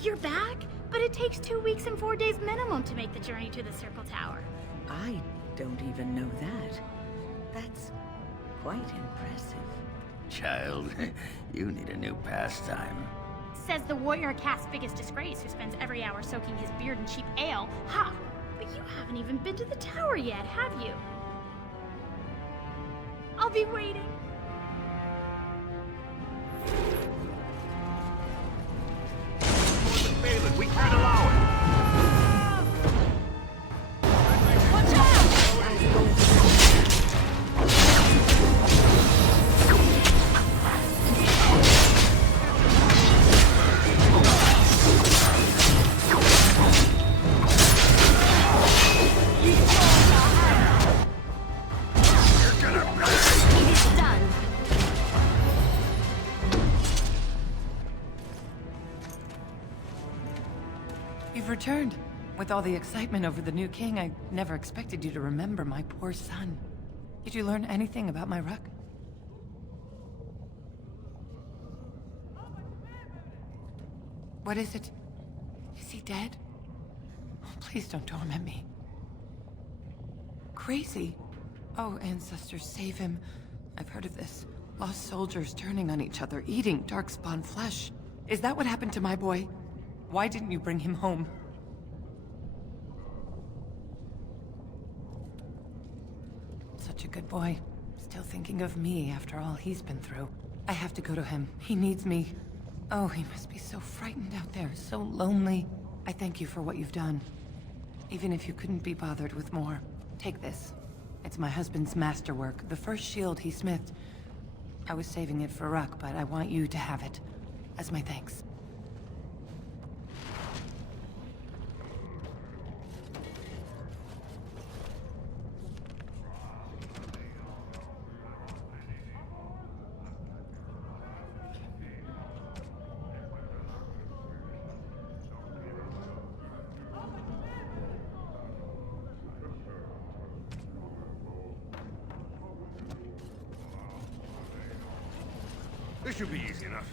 You're back? But it takes 2 weeks and 4 days minimum to make the journey to the Circle Tower. I don't even know that. That's quite impressive. Child, you need a new pastime. Says the warrior caste's biggest disgrace, who spends every hour soaking his beard in cheap ale. Ha! But you haven't even been to the tower yet, have you? I'll be waiting. Balin, we can't allow it! Watch out! You're gonna pay! It's done. You've returned. With all the excitement over the new king, I never expected you to remember my poor son. Did you learn anything about my ruck? What is it? Is he dead? Oh, please don't torment me. Crazy? Oh, ancestors, save him. I've heard of this. Lost soldiers turning on each other, eating darkspawn flesh. Is that what happened to my boy? Why didn't you bring him home? Such a good boy. Still thinking of me after all he's been through. I have to go to him. He needs me. Oh, he must be so frightened out there, so lonely. I thank you for what you've done. Even if you couldn't be bothered with more. Take this. It's my husband's masterwork, the first shield he smithed. I was saving it for Ruck, but I want you to have it. As my thanks. This should be easy enough.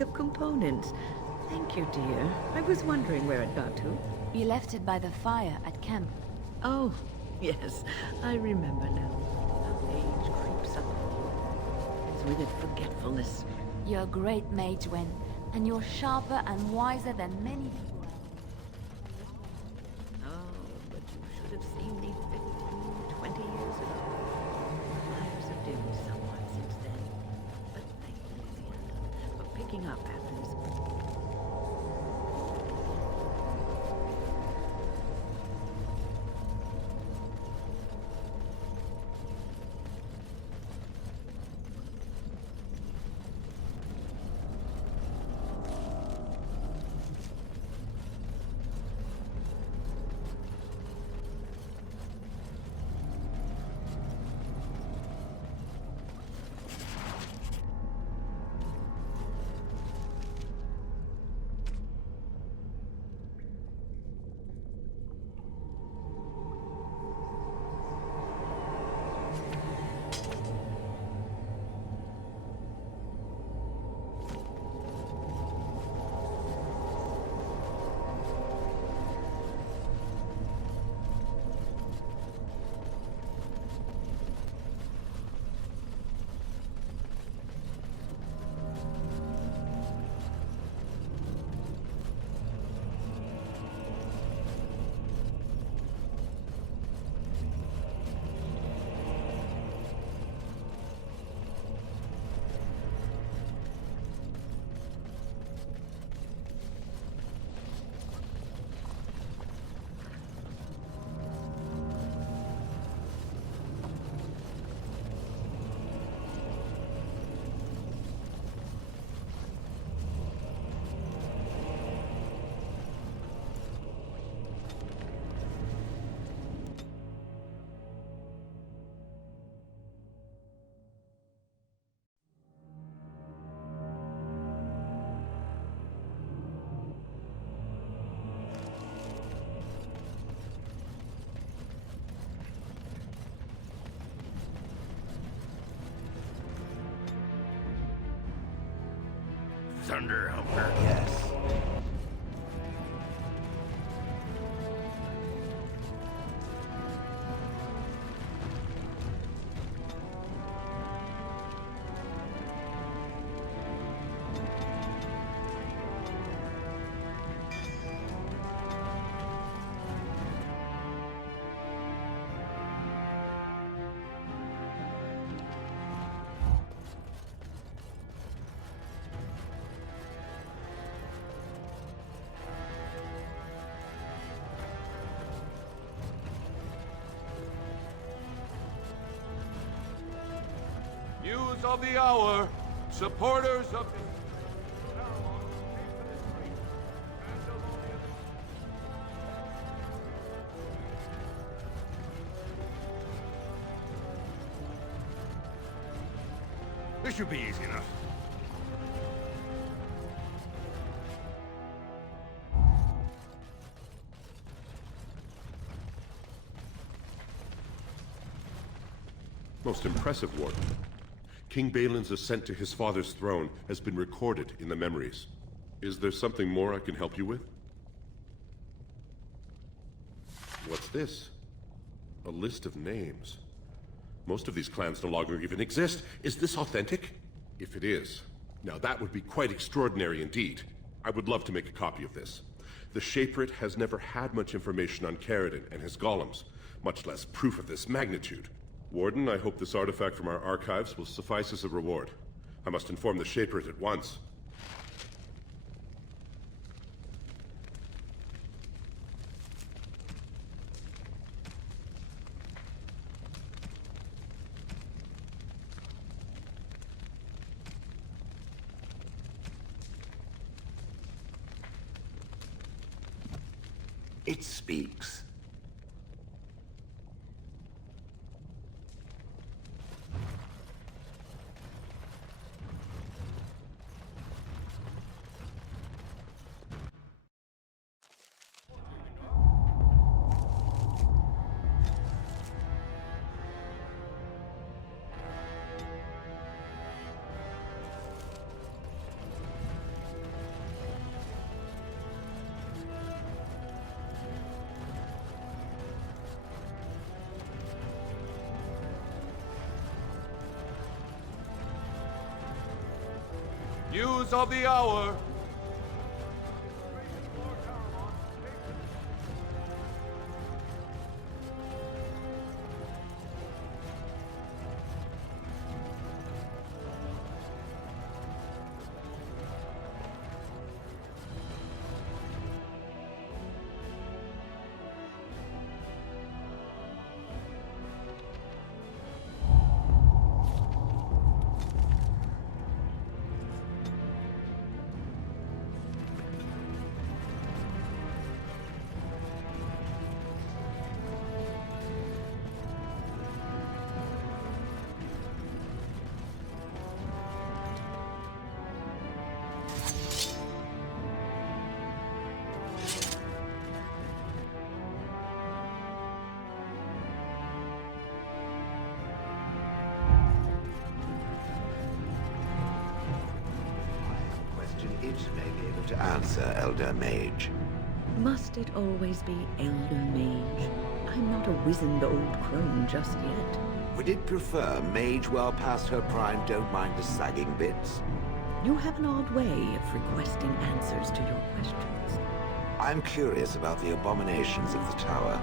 Of components. Thank you, dear. I was wondering where it got to. You left it by the fire at camp. Oh, yes. I remember now. How age creeps up. It's with it forgetfulness. You're a great mage, Wynne, and you're sharper and wiser than many people. Oh, but you should have seen me 15, 20 years ago. Lives have dimmed somewhat since then. But thank you, Luciana, for picking up after this. Thunder Humper. Yes. News of the hour. Supporters of... This should be easy enough. Most impressive, Warden. King Balin's ascent to his father's throne has been recorded in the memories. Is there something more I can help you with? What's this? A list of names. Most of these clans no longer even exist. Is this authentic? If it is, now that would be quite extraordinary indeed. I would love to make a copy of this. The Shaperate has never had much information on Caridin and his golems, much less proof of this magnitude. Warden, I hope this artifact from our archives will suffice as a reward. I must inform the Shaperate at once. It speaks. News of the hour. It may be able to answer, Elder Mage. Must it always be Elder Mage? I'm not a wizened old crone just yet. Would it prefer Mage well past her prime don't mind the sagging bits? You have an odd way of requesting answers to your questions. I'm curious about the abominations of the tower.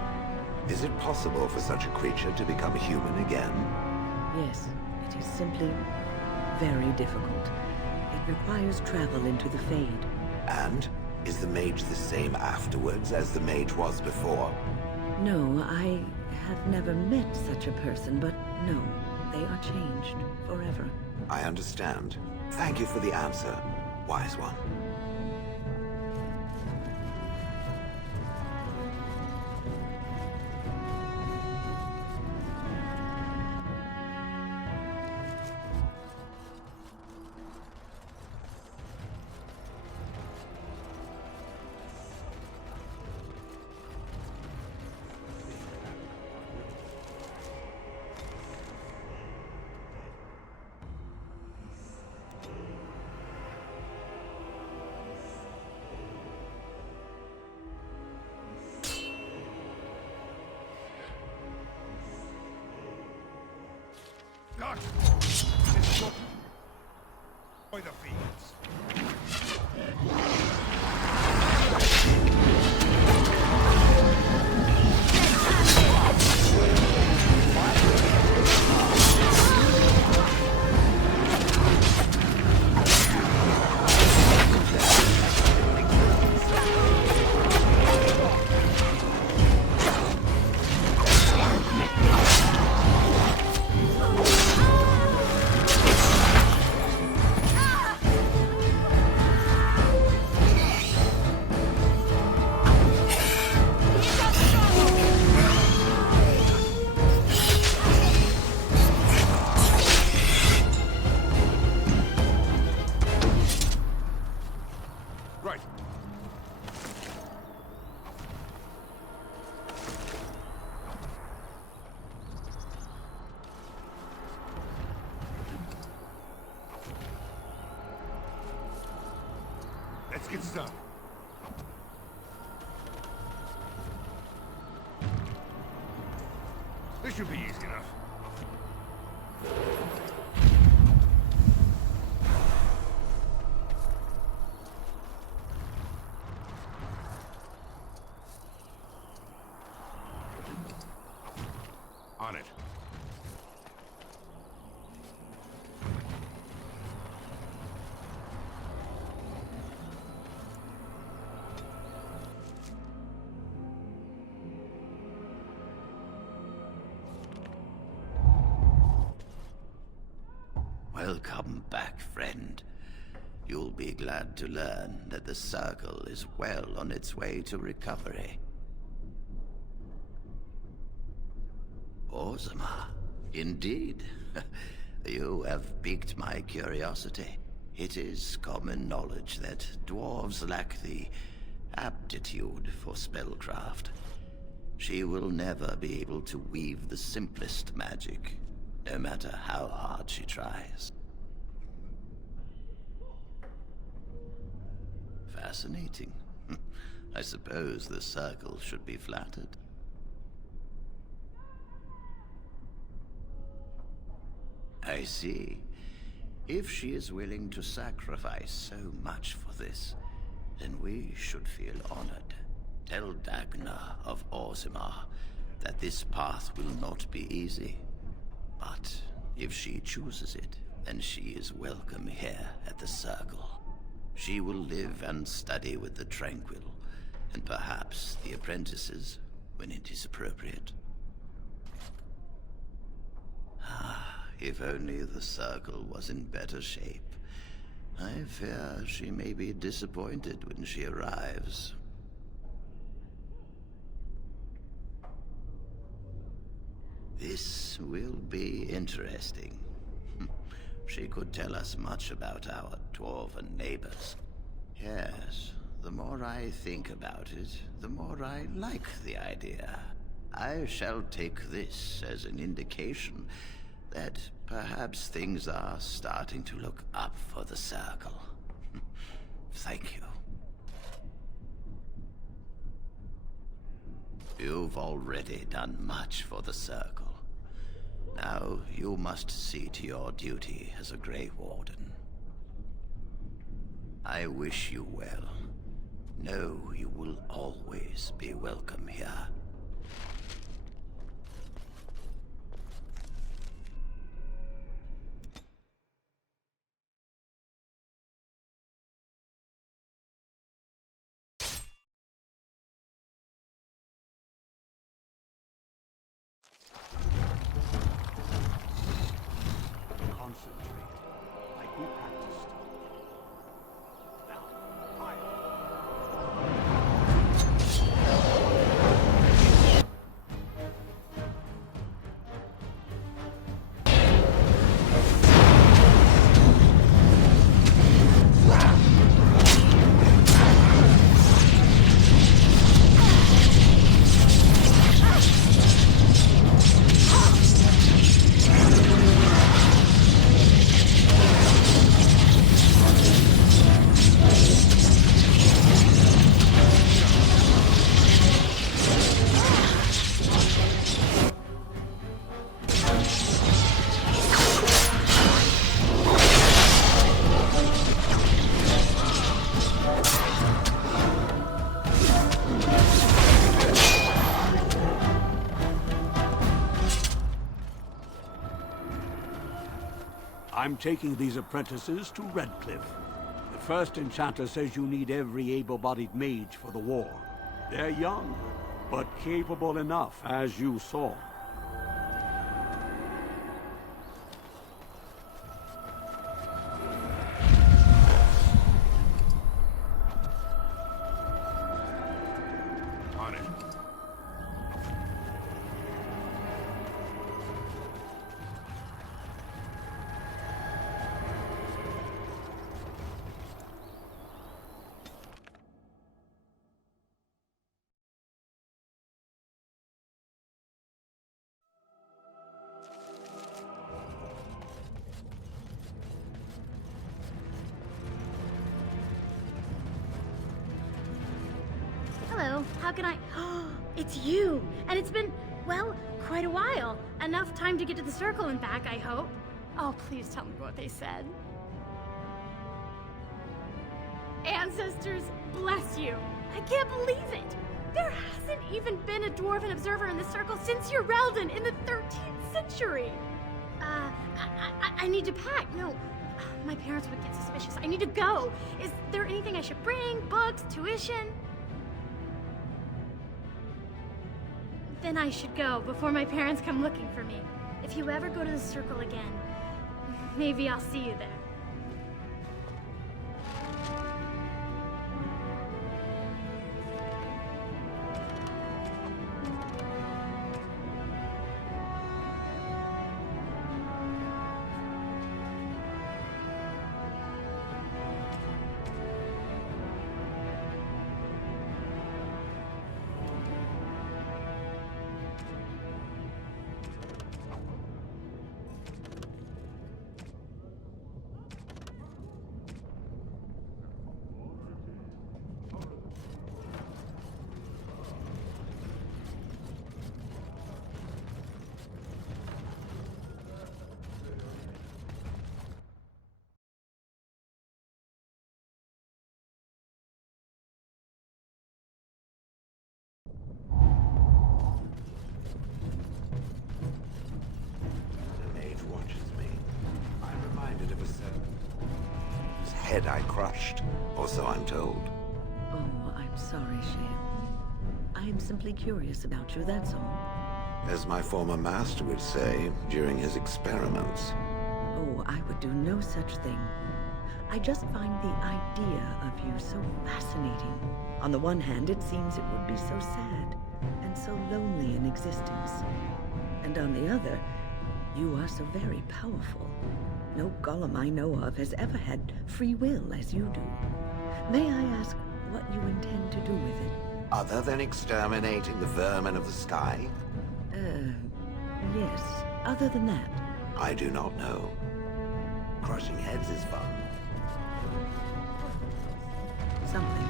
Is it possible for such a creature to become human again? Yes, it is simply very difficult. It requires travel into the Fade. And? Is the mage the same afterwards as the mage was before? No, I have never met such a person, but no, they are changed forever. I understand. Thank you for the answer, wise one. God! Destroy the fields. Right. Let's get started. This should be easy enough. On it. Welcome back, friend. You'll be glad to learn that the Circle is well on its way to recovery. Orzammar, indeed. You have piqued my curiosity. It is common knowledge that dwarves lack the aptitude for spellcraft. She will never be able to weave the simplest magic, no matter how hard she tries. Fascinating. I suppose the Circle should be flattered. I see. If she is willing to sacrifice so much for this, then we should feel honored. Tell Dagna of Orzammar that this path will not be easy. But if she chooses it, then she is welcome here at the Circle. She will live and study with the Tranquil, and perhaps the apprentices, when it is appropriate. If only the Circle was in better shape. I fear she may be disappointed when she arrives. This will be interesting. She could tell us much about our dwarven neighbors. Yes, the more I think about it, the more I like the idea. I shall take this as an indication that perhaps things are starting to look up for the Circle. Thank you. You've already done much for the Circle. Now you must see to your duty as a Grey Warden. I wish you well. Know you will always be welcome here. Concentrate, like we practiced. Now, fire! I'm taking these apprentices to Redcliffe. The first enchanter says you need every able-bodied mage for the war. They're young, but capable enough, as you saw. On it. Hello, how can I... It's you! And it's been, well, quite a while. Enough time to get to the circle and back, I hope. Oh, please tell me what they said. Ancestors, bless you. I can't believe it. There hasn't even been a dwarven observer in the circle since Urelden in the 13th century. I need to pack. No, my parents would get suspicious. I need to go. Is there anything I should bring? Books? Tuition? Then I should go before my parents come looking for me. If you ever go to the circle again, maybe I'll see you there. Head I crushed, or so I'm told. Oh, I'm sorry, Shale. I am simply curious about you, that's all. As my former master would say during his experiments. Oh, I would do no such thing. I just find the idea of you so fascinating. On the one hand, it seems it would be so sad and so lonely in existence. And on the other, you are so very powerful. No golem I know of has ever had free will as you do. May I ask what you intend to do with it? Other than exterminating the vermin of the sky? Yes. Other than that? I do not know. Crushing heads is fun. Something.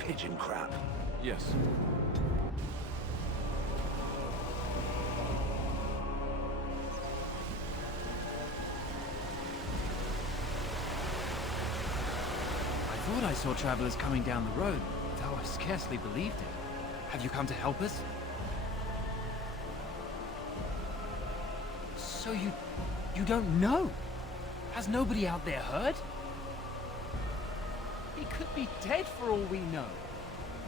Pigeon crap. Yes. I thought I saw travelers coming down the road, though I scarcely believed it. Have you come to help us? So you don't know? Has nobody out there heard? He could be dead for all we know.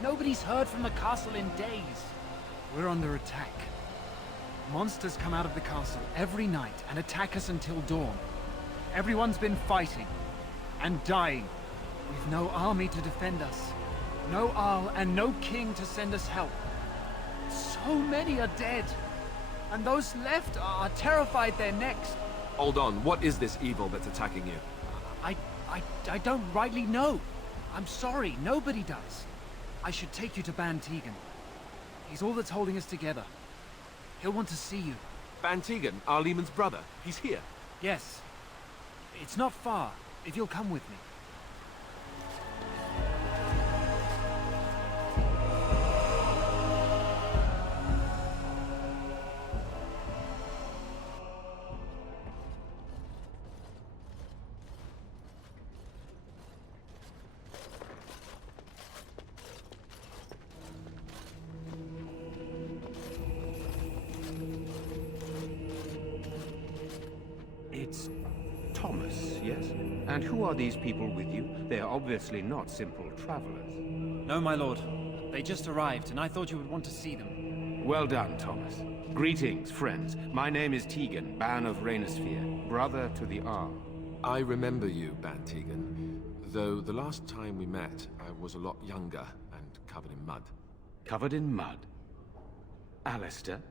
Nobody's heard from the castle in days. We're under attack. Monsters come out of the castle every night and attack us until dawn. Everyone's been fighting and dying. We've no army to defend us. No Arl and no king to send us help. So many are dead. And those left are terrified they're next. Hold on, what is this evil that's attacking you? I don't rightly know. I'm sorry, nobody does. I should take you to Tegan. He's all that's holding us together. He'll want to see you. Tegan, our Lehman's brother. He's here. Yes. It's not far, if you'll come with me. It's Thomas, yes? And who are these people with you? They are obviously not simple travelers. No, my lord. They just arrived, and I thought you would want to see them. Well done, Thomas. Greetings, friends. My name is Tegan, Ban of Rainersphere, brother to the Arm. I remember you, Tegan. Though the last time we met, I was a lot younger and covered in mud. Covered in mud? Alistair?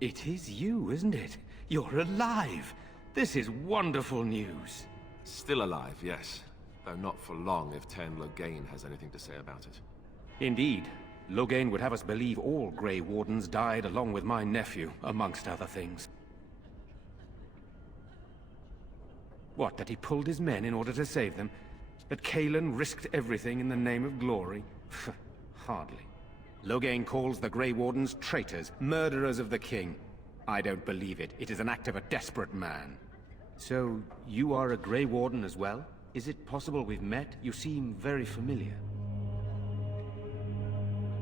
It is you, isn't it? You're alive! This is wonderful news. Still alive, yes. Though not for long if Ten Loghain has anything to say about it. Indeed. Loghain would have us believe all Grey Wardens died along with my nephew, amongst other things. What, that he pulled his men in order to save them? That Cailan risked everything in the name of glory? Hardly. Loghain calls the Grey Wardens traitors, murderers of the king. I don't believe it. It is an act of a desperate man. So, you are a Grey Warden as well? Is it possible we've met? You seem very familiar.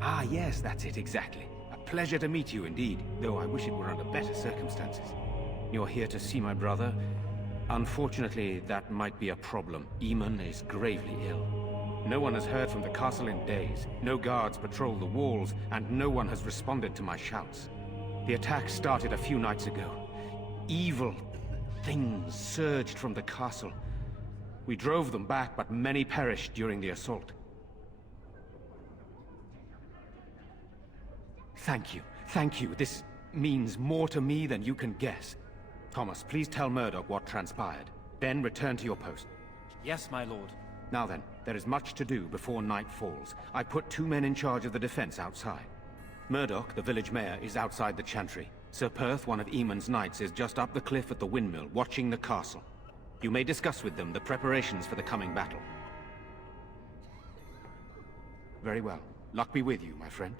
Ah, yes, that's it, exactly. A pleasure to meet you indeed, though I wish it were under better circumstances. You're here to see my brother? Unfortunately, that might be a problem. Eamon is gravely ill. No one has heard from the castle in days. No guards patrol the walls, and no one has responded to my shouts. The attack started a few nights ago. Evil things surged from the castle. We drove them back, but many perished during the assault. Thank you. Thank you. This means more to me than you can guess. Thomas, please tell Murdoch what transpired. Then return to your post. Yes, my lord. Now then, there is much to do before night falls. I put 2 men in charge of the defense outside. Murdoch, the village mayor, is outside the chantry. Sir Perth, one of Eamon's knights, is just up the cliff at the windmill, watching the castle. You may discuss with them the preparations for the coming battle. Very well. Luck be with you, my friend.